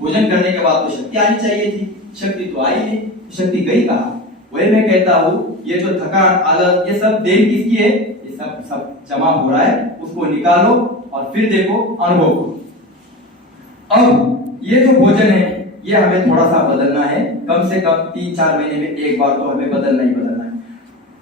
भोजन करने के बाद तो शक्ति आनी चाहिए थी, शक्ति तो आई नहीं, शक्ति गई कहाँ? वही मैं कहता हूँ, ये जो थकान, आलस, ये सब देन किसकी है? ये सब सब जमा हो रहा है, उसको निकालो और फिर देखो, अनुभव करो। अब ये जो भोजन है, ये हमें थोड़ा सा बदलना है, कम से कम 3-4 महीने में एक बार तो हमें बदलना ही बदलना है।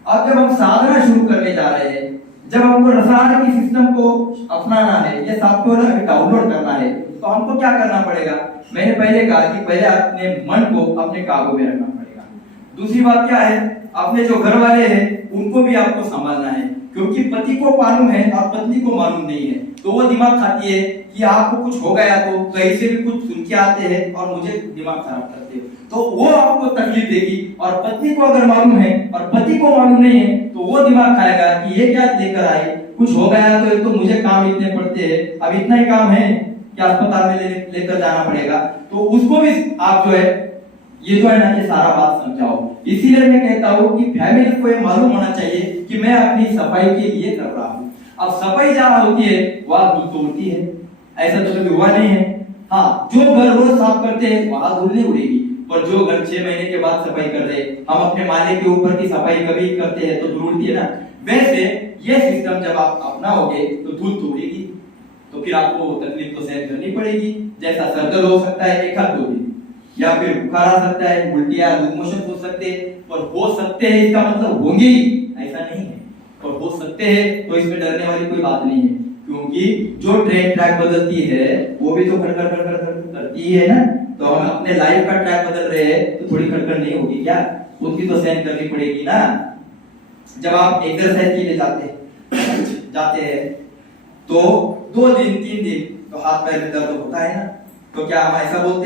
अब जब हम साधना शुरू करने जा रहे हैं, जब हमको रसायन की सिस्टम को अपनाना है, ये सॉफ्टवेयर डाउनलोड करना है, तो हमको क्या करना पड़ेगा? मैंने पहले कहा कि पहले अपने मन को अपने काबू में रखना पड़ेगा। दूसरी बात क्या है? अपने जो घर वाले हैं उनको भी आपको संभालना है, क्योंकि पति को मालूम है और पत्नी को मालूम नहीं है, तो वो दिमाग खाती है कि आपको कुछ हो गया तो कहीं से भी कुछ सुन के आते हैं और मुझे दिमाग खराब करते हैं, तो वो आपको तकलीफ देगी। और पत्नी को अगर मालूम है और पति को मालूम नहीं है, तो वो दिमाग खाएगा कि ये क्या लेकर आए, कुछ हो गया तो एक तो मुझे काम इतने पड़ते हैं, अब इतना ही काम है कि अस्पताल में लेकर जाना पड़ेगा, तो उसको भी आप जो है ये जो है ना, ये सारा बात समझाओ। इसीलिए मैं कहता हूँ कि फैमिली को ये मालूम होना चाहिए कि मैं अपनी सफाई के लिए कर रहा हूँ। अब सफाई जहाँ होती है वहाँ धूल तो उड़ती है, ऐसा तो कभी हुआ नहीं है। हाँ, जो घर रोज साफ करते हैं वहां धूल नहीं उड़ेगी, पर जो घर 6 महीने के बाद सफाई कर रहे, हम अपने माले के ऊपर की सफाई कभी करते हैं तो धूल उड़ती है ना, वैसे ये सिस्टम जब आप अपनाओगे तो धूल तो उड़ेगी, तो फिर आपको तकलीफ तो सहन करनी पड़ेगी। जैसा सर दर्द हो सकता है 1-2 दिन, या फिर बुखार आ सकता है, उल्टी या लूज मोशन हो सकते हैं, पर हो सकते हैं इसका मतलब होंगे ही ऐसा नहीं है, और हो सकते हैं तो इसमें डरने वाली कोई बात नहीं है, क्योंकि जो ट्रेन ट्रैक बदलती है वो भी तो खड़खड़ करती है ना। तो हम अपने लाइफ का ट्रैक बदल रहे हैं तो थोड़ी खड़खड़ नहीं होगी क्या? उसकी तो सहन करनी पड़ेगी ना। जब आप एक्सरसाइज के लिए जाते हैं तो 2 दिन 3 दिन तो हाथ पैर में दर्द होता है ना, तो क्या हम ऐसा बोलते